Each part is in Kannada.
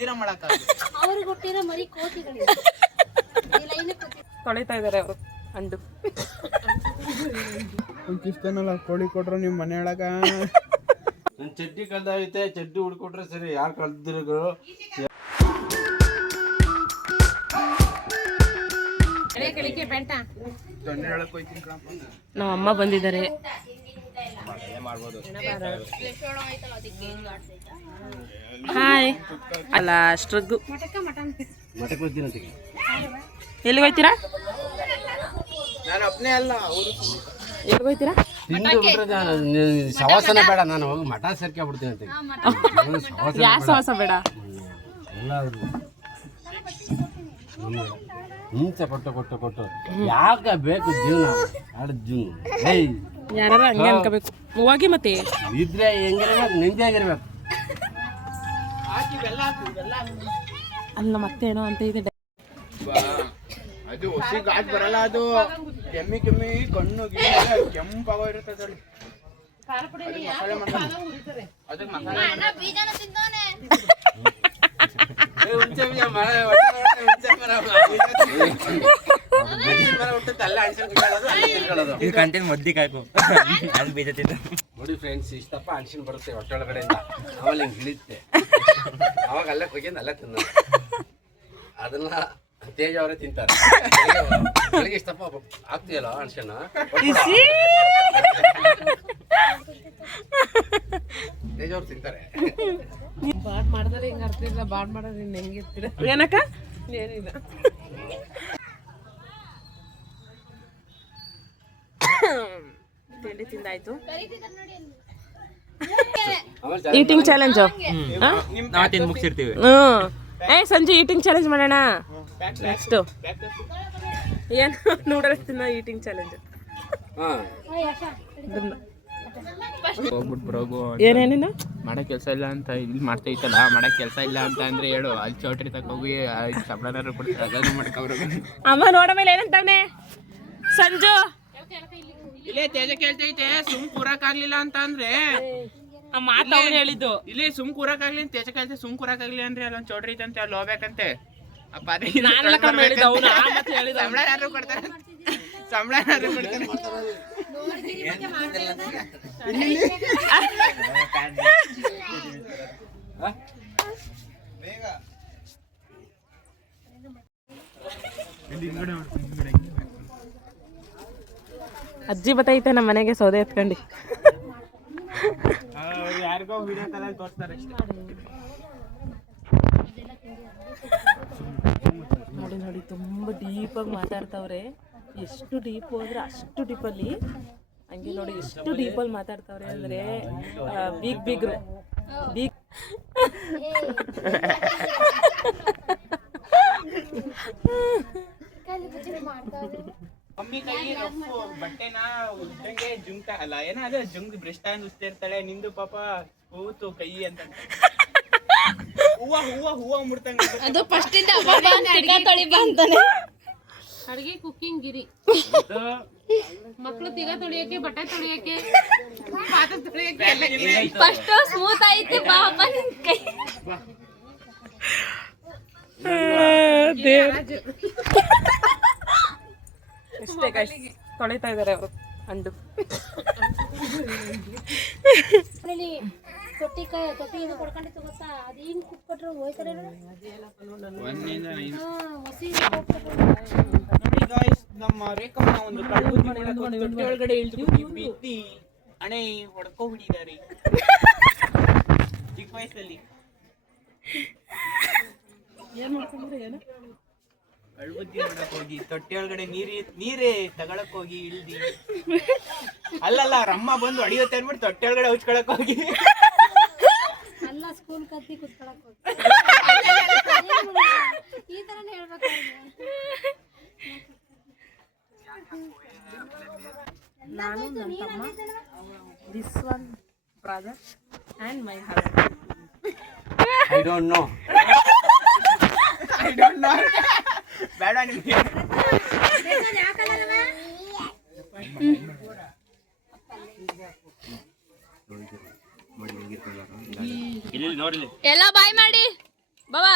ನಿದ್ದಿನ ಮಾಡಕ ಅವ್ರಿಗೆ ಹುಟ್ಟಿರೋ ಮರಿ ಕೋತಿಗಳು ತೊಳಿತಾ ಇದಾರೆ ಅವರು ಅಂಡು. ಇಷ್ಟನಲ್ಲ ಕೋಳಿ ಕೊಟ್ರು ನಿಮ್ಮ ಮನೆ ಒಳಗ. ನನ್ನ ಚಡ್ಡಿ ಕಳ್ದೈತೆ, ಚಡ್ಡಿ ಹುಡ್ಕೊಟ್ರೆ ಸರಿ. ಯಾರು ಕಳ್ದಿರೋ ನಮ್ಮ ಅಮ್ಮ ಬಂದಿದ್ದಾರೆ. ಹಾಯ್. ಅಲ್ಲ ಅಷ್ಟ್ರದ್ದು ಎಲ್ಲಿಗೆ ಹೋಯ್ತೀರಾ? ನಾನು ಒಬ್ಬನೇ ಅಲ್ಲ, ಅವರು ಎಲ್ಲಿಗೆ ಹೋಯ್ತೀರಾ? ಸವಾಸನ ಬೇಡ, ನಾನು ಹೋಗಿ ಮಠ ಸೇರ್ಕೆ ಬಿಡ್ತೀನಿ ಅಂತ. ಯಾವ ಸವಾಸ ಬೇಡ? ಹಿಂಸೆ ಕೊಟ್ಟು ಯಾಕೆ ಬೇಕು ಜೀವನ? ಜೀವನ ಯಾರು ಹಂಗೆ ಅನ್ಕೋಬೇಕು. ಹೋಗಿ ಮತ್ತೆ ಇದ್ರೆ ಹೆಂಗಿರ್ಬೇಕು, ನೆಮ್ಮದಿಯಾಗಿರ್ಬೇಕು. ಅಲ್ಲ ಮತ್ತೇನೋ ಅಂತ ಇದೆ. ಅದು ಹೊಸಿ ಗಾಟ್ ಬರಲ್ಲ, ಅದು ಕೆಮ್ಮಿ ಕಣ್ಣು ಕೆಂಪಾಗೋ ಇರುತ್ತೆ. ಕಂಟೆಂಟ್ ಮದ್ದಿ ಕಾಯ್ಕು ಅದು ಬೀಜ ತಿಂದ ನೋಡಿ ಫ್ರೆಂಡ್ಸ್, ಇಷ್ಟಪ್ಪ ಅನ್ಸಿನ್ ಬರುತ್ತೆ ಹೊಟ್ಟೆ ಒಳಗಡೆಯಿಂದ. ಆಮೇಲೆ ಹಿಂಗೆ ಇಳಿಯುತ್ತೆ, ಅವಾಗ ಅಲ್ಲೇ ಹೋಗಿ ಅಲ್ಲೇ ತಿನ್ನ. ಅದನ್ನ ತೇಜ ಅವರೇ ತಿಂತಾರೆ. ಬೆಳಿಗ್ಗೆ ಇಷ್ಟಪ್ಪ ಆಗ್ತೀಯಲ್ಲ ಅನ್ಸನ್ನ, ತೇಜ ಅವ್ರು ತಿಂತಾರೆ. ಬಾಡ್ ಮಾಡಿದ್ರೆ ಹಿಂಗೆ ಅರ್ತಿಲ್ಲ, ಬಾಡ್ ಮಾಡೋದು ಇನ್ನು ಹೆಂಗಿರ್ತೀರ ಏನಕ್ಕ? ಏನಿಲ್ಲ. ತಿಂಡಿ ತಿಂದಾಯ್ತು. ಈಟಿಂಗ್ ಚಾಲೆಂಜು ನಾವು ತಿಂದು ಮುಗಿಸಿರ್ತೀವಿ. ಸಂಜೆ ಈಟಿಂಗ್ ಚಾಲೆಂಜ್ ಮಾಡೋಣ. ನೆಕ್ಸ್ಟು ಏನು ನೂಡಲ್ಸ್ ತಿನ್ನೋ ಈಟಿಂಗ್ ಚಾಲೆಂಜ್. ಹೋಗ್ಬಿಟ್ಟು ಬರೋಗು. ಏನೇನೇನು ಮಾಡೋ ಕೆಲಸ ಇಲ್ಲ ಅಂತ ಇಲ್ಲಿ ಮಾಡ್ತಾ ಇತ್ತಲ್ಲ, ಮಾಡೋ ಕೆಲಸ ಇಲ್ಲ ಅಂತ ಅಂದ್ರೆ ಹೇಳು, ಅಲ್ಲಿ ಚೌಟ್ರಿ ತಗೋಗಿ ಸಂಬಳನಾರು ಕೊಡ್ತಾರೆ, ಅದನ್ನು ಮಾಡ್ಕೊಬ್ರು. ಅಮ್ಮ ನೋಡ ಮೇಲೆ ಏನಂತವನೆ ಸಂಜು? ಇಲ್ಲೇ ತೇಜ ಕೇಳ್ತೈತೆ, ಸುಮ್ ಕೂರಕ್ಕಾಗ್ಲಿಲ್ಲ ಅಂತ ಅಂದ್ರೆ ಮಾತು ಅವ್ನು ಹೇಳಿದ್ದು. ಇಲ್ಲಿ ಸುಮ್ ಕೂರಕ್ಕಾಗ್ಲಿ ಅಂತ ತೇಜ ಕೇಳ್ತೆ, ಸುಮ್ ಕೂರಕ್ಕಾಗ್ಲಿ ಅಂದ್ರೆ ಅಲ್ಲೊಂದ್ ಚೌಟ್ರಿ ಐತಂತೆ, ಅಲ್ಲಿ ಹೋಗ್ಬೇಕಂತೆ. ಸಂಬಳ ಯಾರು ಕೊಡ್ತಾರೆ? ಸಂಬಳ ಯಾರು ಕೊಡ್ತಾರೆ? ಅಜ್ಜಿ ಬತ್ತೈತೆ ನಮ್ಮ ಮನೆಗೆ ಸೌದೆ ಎತ್ಕೊಂಡು. ಯಾರಿಗೋ ವಿಡಿಯೋ ಕಾಲಲ್ಲಿ ತೋರಿಸ್ತಾರೆ. ನೋಡಿ ನೋಡಿ ತುಂಬ ಡೀಪಾಗಿ ಮಾತಾಡ್ತಾವ್ರೆ. ಎಷ್ಟು ಡೀಪ್ ಹೋದ್ರೆ ಅಷ್ಟು ಡೀಪಲ್ಲಿ. ಹಂಗೆ ನೋಡಿ ಎಷ್ಟು ಡೀಪಲ್ಲಿ ಮಾತಾಡ್ತಾವ್ರೆ ಅಂದರೆ ಬಿಗ್ ಬಿಗ್ರು ಬಿಗ್. ಮಮ್ಮಿ ಕೈ ರಫು ಬಟ್ಟೆನ ಉದ್ದಂಗೆ ಜುಂಕ ಅಲ್ಲ ಏನ ಅದೇ ಜುಂಗ್ ಬ್ರೆಸ್ಟ್ ಅಂತ ಉಸ್ತಾ ಇರ್ತಾಳೆ. ನಿಂದು ಪಾಪ ಹೂತು ಕೈ ಅಂತ ಹೂವ ಮುಡ್ತಂಗ. ಅದು ಫಸ್ಟ್ ಇಂದ ತೊಳಿಬಾ ಅಂತಾನೆ. ಅಡಿಗೆ ಕುಕ್ಕಿಂಗ್ ಗಿರಿ. ಮಕ್ಕಳು ತಿಗ ತೊಳಿಯಕ್ಕೆ, ಬಟ್ಟೆ ತೊಳಿಯಕ್ಕೆ, ಪಾತ್ರೆ ತೊಳಿಯಕ್ಕೆ ಫಸ್ಟ್ ಸ್ಮೂತ್ ಐತಿ ಪಾಪ ನಿನ್ ಕೈ. ಇಷ್ಟೇ ಗೈಸ್, ತೊಳಿತಾ ಇದಾರೆ ಅವರು ಅಂಡು. ತೊಟ್ಟಿ ಇದು ಕೊಡ್ಕೊಂಡಿತ್ತು ಗೊತ್ತಾ? ಅದು ಹಿಂಗ್ ಕುಟ್ಕೊಟ್ರು ಹೋಯ್ತಾರೆ. ನಮ್ಮ ರೇಖಮ್ಮ ಒಂದು ತೊಟ್ಟಿ ಒಳಗಡೆ ಇಳಿದು ಬಿದ್ದಿ ಅಣೆ ಹೊಡ್ಕೋಬಿಟ್ಟಿದ್ದಾರೆ ಚಿಕ್ಕ ವಯಸ್ಸಲ್ಲಿ. ಏನ್ ಮಾಡ್ಕೊಂಡ್ರೆ ಏನು ಅಳ್ಬುದ್ದಿ ಮಾಡಕ್ ಹೋಗಿ ತೊಟ್ಟಿ ಒಳಗಡೆ ನೀರೇ ತಗೊಳಕ್ ಹೋಗಿ ಇಳ್ದಿ. ಅಲ್ಲಲ್ಲ ರಮ್ಮ ಬಂದು ಹೊಡಿಯುತ್ತೆ ಅಂದ್ಬಿಟ್ಟು ತೊಟ್ಟಿ ಒಳಗಡೆ ಉಚ್ಕೊಳಕ್ ಹೋಗಿ. ಅಲ್ಲ ಸ್ಕೂಲ್ ಕತ್ತಿ ಕುತ್ಕೊಳಕ್ ಹೋಗಿ ಈ ತರನೇ ಹೇಳ್ಬೇಕು. ನಾನು ನನ್ನ ತಮ್ಮ, this one brother and my husband. I don't know ಬೇಡ ನಿಮಗೆ. ಎಲ್ಲ ಬಾಯ್ ಮಾಡಿ ಬಾಬಾ.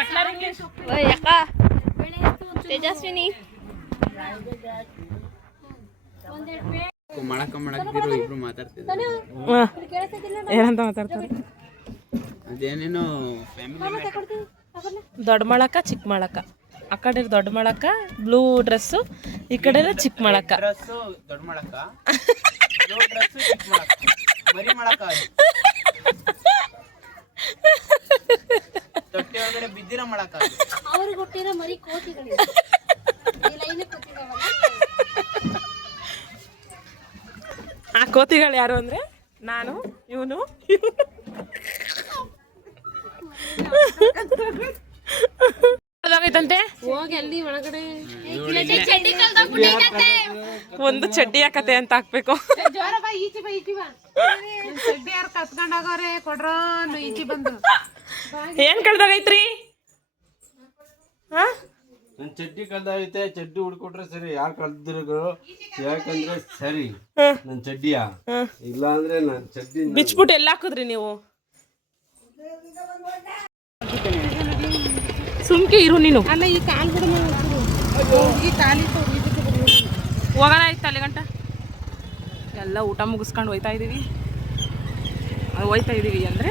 ಅಕ್ಕ ತೇಜಸ್ವಿನಿ ಮಾಡಕ್ಕಿರೋ ಇಬ್ರು ಮಾತಾಡ್ತಿದ್ರು. ಏನಂತ ಮಾತಾಡ್ತಾರೆ? ಅದೇನೇನೋ ಫ್ಯಾಮಿಲಿ ದೊಡ್ಡ ಮಳಕ ಚಿಕ್ಕ ಮಳಕ. ಆ ಕಡೆ ದೊಡ್ಡ ಮಳಕ ಬ್ಲೂ ಡ್ರೆಸ್ಸು, ಈ ಕಡೆ ಚಿಕ್ಕ ಮಳಕ. ಡ್ರೆಸ್ಸು ದೊಡ್ಡ ಮಾಡಕ, ಡ್ರೆಸ್ಸು ಚಿಕ್ಕ ಮಾಡಕ, ಬರೀ ಮಾಡಕ. ತೊಟ್ಟಿ ಒಳಗಡೆ ಬಿದ್ದಿರೋ ಮಾಡಕ. ಅವ್ರಿಗೆ ಹುಟ್ಟಿರೋ ಮರಿ ಕೋತಿಗಳು ಆ ಕೋತಿಗಳು ಯಾರು ಅಂದ್ರೆ ನಾನು, ಇವನು. ಐತಂತೆ ಹೋಗಿ ಅಲ್ಲಿ ಒಳಗಡೆ ಒಂದು ಚಡ್ಡಿ ಹಾಕತೆ ಅಂತ ಹಾಕ್ಬೇಕು. ಜೋರ ಬಾ, ಈಚೆ ಬಾ, ಈಚೆ ಬಾ. ಚಡ್ಡಿ ಯಾರು ಕತ್ಕೊಂಡೋಗವ್ರೆ, ಕೊಡ್ರೋ ಈಚೆ ಬಂದು. ಏನ್ ಕಳ್ದಾಗೈತ್ರಿ? ನನ್ನ ಚಡ್ಡಿ ಕಳ್ದಾಗೈತೆ, ಚಡ್ಡಿ ಹುಡ್ಕೊಟ್ರೆ ಸರಿ. ಯಾರು ಕಳ್ದಿರೋ ಯಾಕಂದ್ರೆ ಸರಿ ನನ್ನ ಚಡ್ಡಿಯ, ಇಲ್ಲ ಅಂದ್ರೆ ನನ್ನ ಚಡ್ಡಿ ಬಿಚ್ಬಿಟ್ಟು ಎಲ್ಲ ಹಾಕಿದ್ರಿ ನೀವು? ಸುಮ್ಕೆ ಇರು ನೀನು. ಅಲ್ಲ ಈ ಕಾಲ್ ಬಿಡ ಈ ಕಾಲಿಟ್ಟು ಹೋಗೋಣ ಆಯ್ತು ಅಲ್ಲಿ ಗಂಟ ಎಲ್ಲ ಊಟ ಮುಗಿಸ್ಕೊಂಡು ಹೋಯ್ತಾ ಇದೀವಿ. ಹೋಯ್ತಾ ಇದೀವಿ ಅಂದ್ರೆ